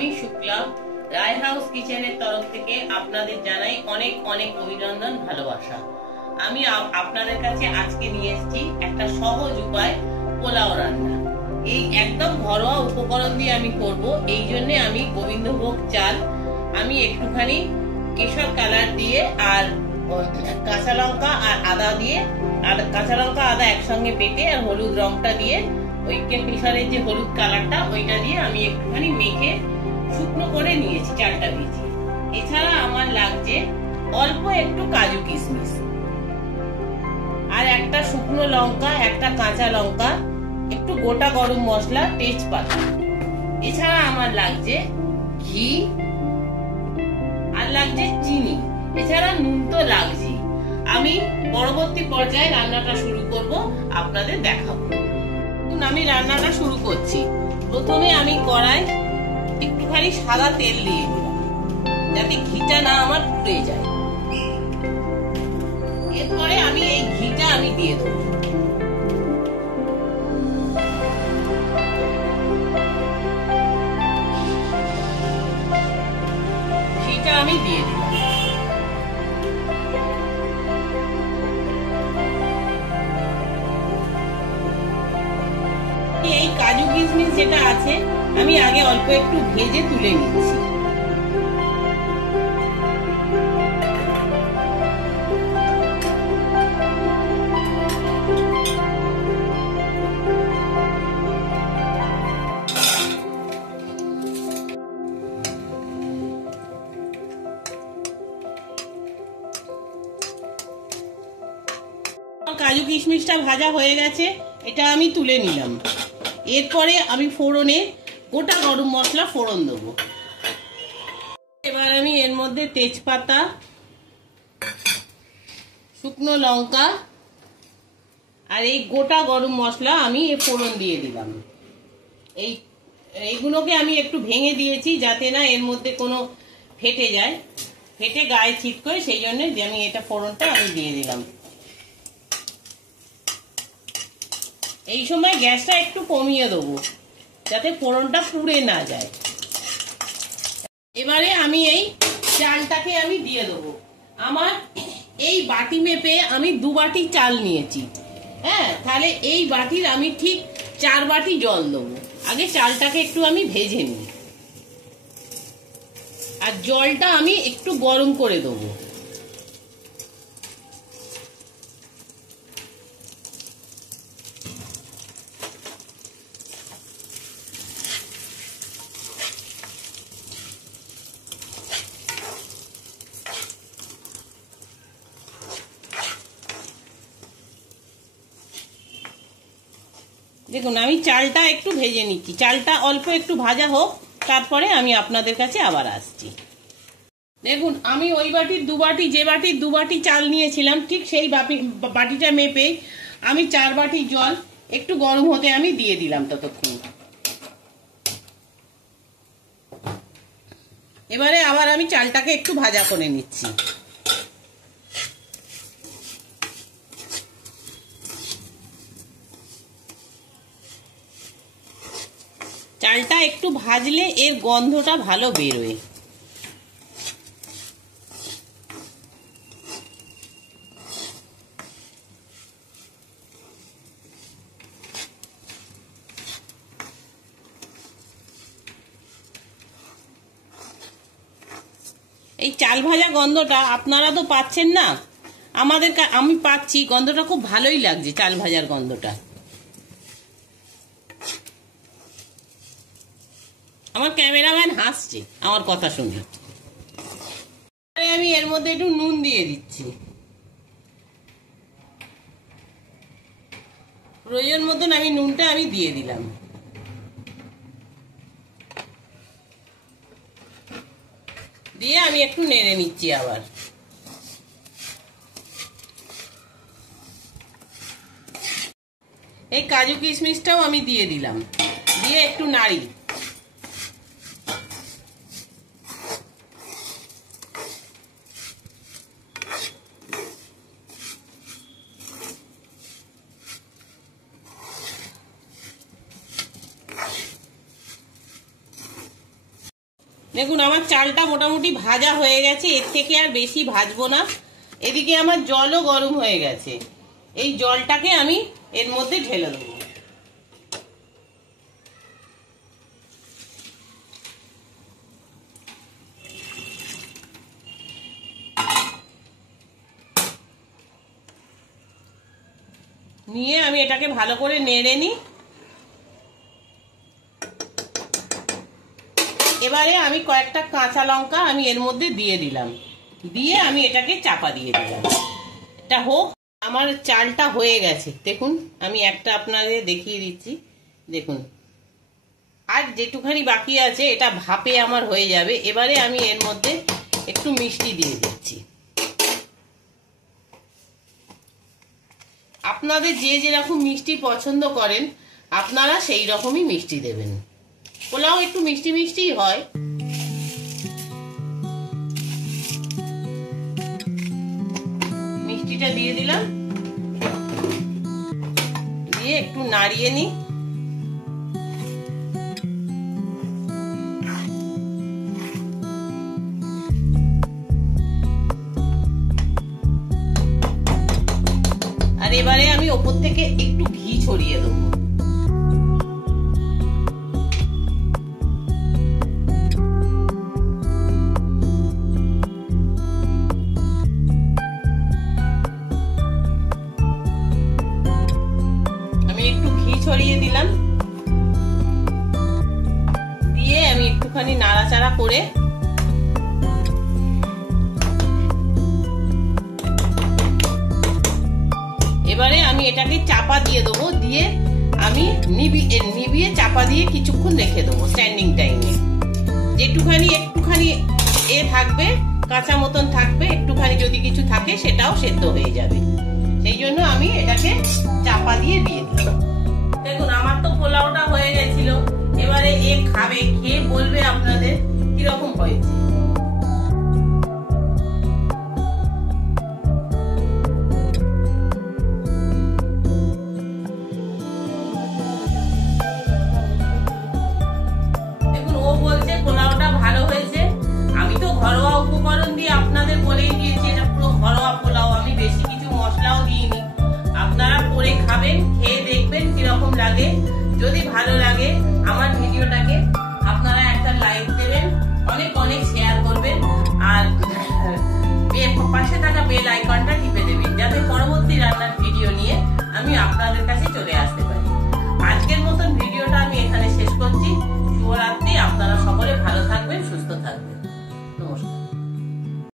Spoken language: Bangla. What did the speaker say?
আমি শুক্লা রায় হাউস কিচেনের তরফ থেকে আপনাদের জানাই অনেক অনেক অভিনন্দন, ভালোবাসা। আমি আপনাদের কাছে আজকে নিয়ে এসেছি একটা সহজ উপায় পোলাও রান্না। এই একদম ঘরোয়া উপকরণ দিয়ে আমি করব। এই জন্য আমি গোবিন্দভোগ চাল, আমি একটুখানি কেশর কালার দিয়ে আর কাঁচা লঙ্কা আর আদা দিয়ে, আর কাঁচা লঙ্কা আদা একসঙ্গে বেটে আর হলুদ রংটা দিয়ে, ওই কেশরের যে হলুদ কালারটা ওইটা দিয়ে আমি একটুখানি মেখে শুকনো করে নিয়েছি চালটা ভিজিয়ে। এছাড়া আমার লাগছে অল্প একটু কাজু কিশমিশ আর একটা শুকনো লঙ্কা, একটা কাঁচা লঙ্কা, একটু গোটা গরম মশলা, তেজপাতা। এছাড়া আমার লাগছে ঘি আর লাগছে চিনি, এছাড়া নুন তো লাগছেই। আমি পরবর্তী পর্যায়ে রান্নাটা শুরু করব, আপনাদের দেখাবো। আমি রান্নাটা শুরু করছি। প্রথমে আমি কড়াই একটুখানি সাদা তেল দিয়ে দিলাম, যাতে ঘিটা না আমার পুড়ে যায়। এরপরে আমি এই ঘিটা আমি দিয়ে দেবো। ঘিটা আমি দিয়ে দিলাম। এই কাজু কিশমিশ যেটা আছে আমি আগে অল্প একটু ভেজে তুলে নিচ্ছি। কাজু কিশমিশটা ভাজা হয়ে গেছে, এটা আমি তুলে নিলাম। এরপরে আমি ফোড়নে গোটা গরম মশলা ফোড়ন দেবো। এবার আমি এর মধ্যে তেজপাতা, শুকনো লঙ্কা আর এই গোটা গরম মশলা আমি ফোড়ন দিয়ে দিলাম। এইগুলোকে আমি একটু ভেঙে দিয়েছি যাতে না এর মধ্যে কোনো ফেটে যায়, ফেটে গায়ে ছিটকোয়, সেই জন্য আমি এটা ফোড়নটা আমি দিয়ে দিলাম। এই সময় গ্যাসটা একটু কমিয়ে দেবো যাতে ফোড়নটা পুড়ে না যায়। এবারে আমি এই চালটাকে আমি দিয়ে দেবো। আমার এই বাটি মেপে আমি 2 বাটি চাল নিয়েছি। হ্যাঁ, তাহলে এই বাটির আমি ঠিক 4 বাটি জল দেবো। আগে চালটাকে একটু আমি ভেজে নিই, আর জলটা আমি একটু গরম করে দেবো। দেখুন আমি চালটা একটু ভেজে নিচ্ছি, চালটা অল্প একটু ভাজা হোক, তারপরে আমি আপনাদের কাছে আবার আসছি। দেখুন আমি ওই বাটির 2 বাটি, যে বাটির 2 বাটি চাল নিয়েছিলাম ঠিক সেই বাটিটা মেপে আমি 4 বাটি জল একটু গরম হতে আমি দিয়ে দিলাম ততক্ষণ। এবারে আবার আমি চালটাকে একটু ভাজা করে নিচ্ছি। চালটা একটু ভাজলে এর গন্ধটা ভালো বেরোয়। এই চাল ভাজা গন্ধটা আপনারা তো পাচ্ছেন না, আমি পাচ্ছি। গন্ধটা খুব ভালোই লাগছে, চাল ভাজার গন্ধটা। আমার ক্যামেরাম্যান হাসছে আমার কথা শুনে। আমি এর মধ্যে একটু নুন দিয়ে দিচ্ছি, প্রয়োজন মতন আমি নুনটা আমি দিয়ে দিলাম। দিয়ে আমি একটু নেড়ে নিচ্ছি আবার। এই কাজু কিশমিশটাও আমি দিয়ে দিলাম, দিয়ে একটু নাড়ি। দেখুন আমার চালটা মোটামুটি ভাজা হয়ে গেছে, এর থেকে আর বেশি ভাজবো না। এদিকে আমার জলও গরম হয়ে গেছে, এই জলটাকে আমি এর মধ্যে ঢেলে দেবো। নিয়ে আমি এটাকে ভালো করে নেড়ে নিই। এবারে আমি কয়েকটা কাঁচা লঙ্কা আমি এর মধ্যে দিয়ে দিলাম, দিয়ে আমি এটাকে চাপা দিয়ে দিলাম। এটা হোক। আমার চালটা হয়ে গেছে, দেখুন আমি একটা আপনাদের দেখিয়ে দিচ্ছি। দেখুন আর যেটুখানি বাকি আছে এটা ভাপে আমার হয়ে যাবে। এবারে আমি এর মধ্যে একটু মিষ্টি দিয়ে দিচ্ছি। আপনাদের যে যেরকম মিষ্টি পছন্দ করেন আপনারা সেই রকমই মিষ্টি দেবেন। পোলাও একটু মিষ্টি মিষ্টি হয়। মিষ্টিটা দিয়ে দিলাম, দিয়ে একটু নাড়িয়ে নিই। আর এবারে আমি ওপর থেকে একটু ঘি ছড়িয়ে দেবো। ছড়িয়ে দিলাম, দিয়ে আমি একটুখানি নাড়াচাড়া করে এবারে আমি এটাকে চাপা দিয়ে দেবো। দিয়ে আমি নিভিয়ে চাপা দিয়ে কিছুক্ষণ রেখে দেবো স্ট্যান্ডিং টাইমে। যেটুখানি একটুখানি থাকবে, কাঁচা মতন থাকবে, একটুখানি যদি কিছু থাকে সেটাও সেদ্ধ হয়ে যাবে। সেই জন্য আমি এটাকে চাপা দিয়ে দিলাম। দেখুন আমার তো পোলাওটা হয়ে গেছিল, এবারে খাবে, খেয়ে বলবে আপনাদের কিরকম হয়েছে। দেখুন ও বলছে পোলাওটা ভালো হয়েছে। আমি তো ঘরোয়া উপকরণ দিয়ে আপনাদের বলেই দিয়েছি এটা পুরো ঘরোয়া পোলাও, আমি বেশি কিছু মশলাও দিইনি। আপনারা করে খাবেন, খেয়ে দেখবেন কিরকম লাগে। যদি ভালো লাগে আমার ভিডিওটাকে আপনারা একটা লাইক দেবেন, অনেক অনেক শেয়ার করবেন, আর পাশে থাকা বেল আইকনটা টিপে দেবেন, যাতে পরবর্তী রান্নার ভিডিও নিয়ে আমি আপনাদের কাছে চলে আসতে পারি।